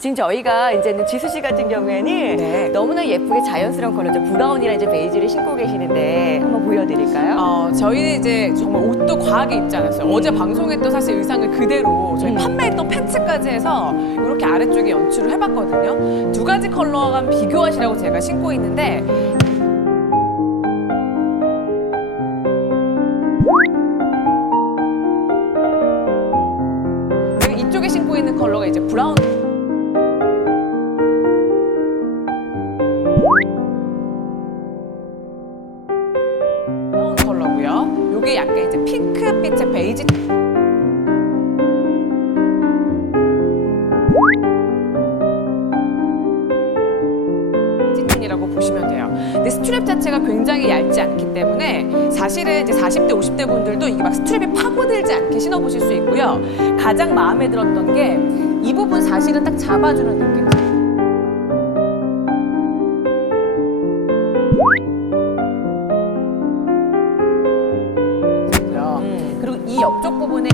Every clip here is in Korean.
지금 저희가 이제는 지수 씨 같은 경우에는 네. 너무나 예쁘게 자연스러운 컬러죠. 브라운이랑 이제 베이지를 신고 계시는데 한번 보여드릴까요? 어, 저희는 이제 정말 옷도 과하게 입지 않았어요. 어제 방송했던 사실 의상을 그대로 저희 음. 판매했던 팬츠까지 해서 이렇게 아래쪽에 연출을 해봤거든요. 두 가지 컬러랑 비교하시라고 제가 신고 있는데 이쪽에 신고 있는 컬러가 이제 브라운 요. 요게 약간 이제 핑크빛의 베이지 찐이라고 보시면 돼요. 스트랩 자체가 굉장히 얇지 않기 때문에 사실은 이제 40대, 50대 분들도 이게 막 스트랩이 파고들지 않게 신어보실 수 있고요. 가장 마음에 들었던 게 이 부분 사실은 딱 잡아주는 느낌. 이 옆쪽 부분에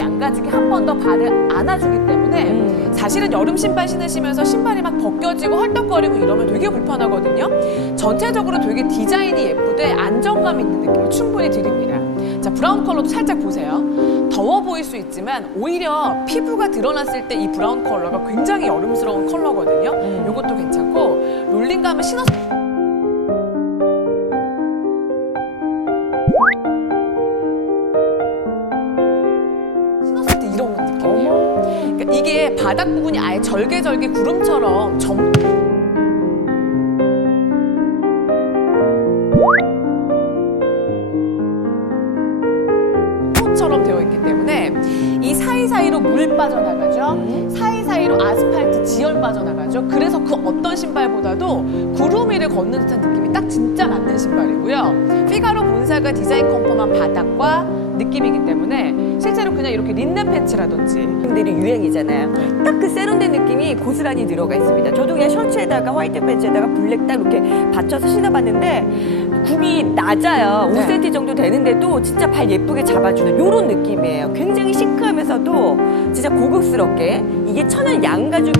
양가죽이 한번 더 발을 안아주기 때문에 음. 사실은 여름 신발 신으시면서 신발이 막 벗겨지고 헐떡거리고 이러면 되게 불편하거든요. 전체적으로 되게 디자인이 예쁘되 안정감 있는 느낌을 충분히 드립니다. 자, 브라운 컬러도 살짝 보세요. 더워 보일 수 있지만 오히려 피부가 드러났을 때 이 브라운 컬러가 굉장히 여름스러운 컬러거든요. 음. 이것도 괜찮고 롤링감을 신었 신었을 때 이런 느낌이에요. 그러니까 이게 바닥 부분이 아예 절개절개 구름처럼 점 꽃처럼 되어 있기 때문에 이 사이사이로 물 빠져나가죠. 음. 사이사이로 아스팔트 지열 빠져나가죠. 그래서 그 어떤 신발보다도 구름 위를 걷는 듯한 느낌이 딱 진짜 맞는 신발이고요. 피가로 본사가 디자인 컨펌한 바닥과 느낌이기 때문에 실제로 그냥 이렇게 린넨 팬츠라든지 분들이 유행이잖아요. 딱 그 세련된 느낌이 고스란히 들어가 있습니다. 저도 그냥 셔츠에다가 화이트 팬츠에다가 블랙 딱 이렇게 받쳐서 신어봤는데 굽이 낮아요. 네. 5cm 정도 되는데도 진짜 발 예쁘게 잡아주는 이런 느낌이에요. 굉장히 시크하면서도 진짜 고급스럽게 이게 천연 양가죽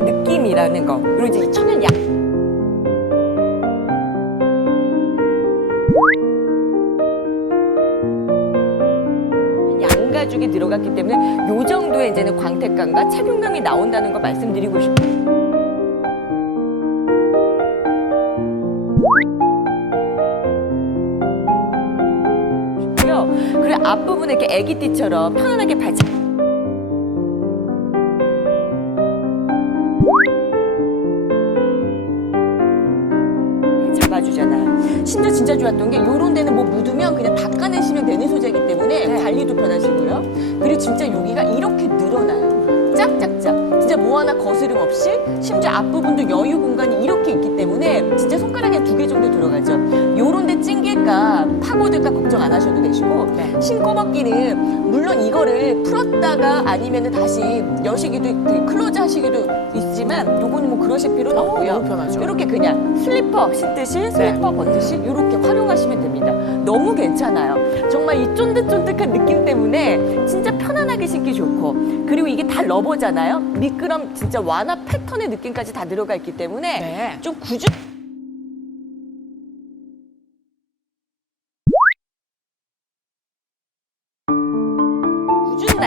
느낌이라는 거. 그리고 이제 이 천연 양 가죽이 들어갔기 때문에 요 정도의 이제는 광택감과 착용감이 나온다는 거 말씀드리고 싶어요. 앞부분에 이렇게 애기띠처럼 편안하게 발차. 심지어 진짜 좋았던 게 요런 데는 뭐 묻으면 그냥 닦아내시면 되는 소재이기 때문에 네. 관리도 편하시고요. 그리고 진짜 여기가 이렇게 늘어나요. 짝짝짝. 진짜 뭐 하나 거스름 없이 심지어 앞부분도 여유 공간이 이렇게 있기 때문에 진짜 손가락에 두 개 정도 들어가죠. 요런 데 찡길까 파고들까 걱정 안 하셔도 되시고 네. 신고 벗기는 물론 이거를 풀었다가 아니면은 다시 여시기도 그 클로즈 하시기도 있지만 요거는 뭐 그러실 필요는 없고요. 너무 편하죠. 이렇게 그냥 슬리퍼 신듯이 슬리퍼 벗듯이 이렇게 활용하시면 됩니다. 너무 괜찮아요. 정말 이 쫀득쫀득한 느낌 때문에 진짜 편안하게 신기 좋고 그리고 이게 다 러버잖아요. 미끄럼 진짜 완화 패턴의 느낌까지 다 들어가 있기 때문에 네. 좀 구주 궂은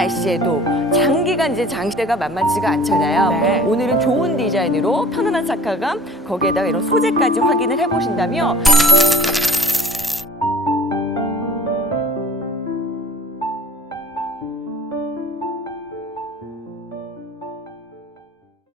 날씨에도 장기간 이제 장시대가 만만치가 않잖아요. 네. 오늘은 좋은 디자인으로 편안한 착화감 거기에다가 이런 소재까지 확인을 해보신다면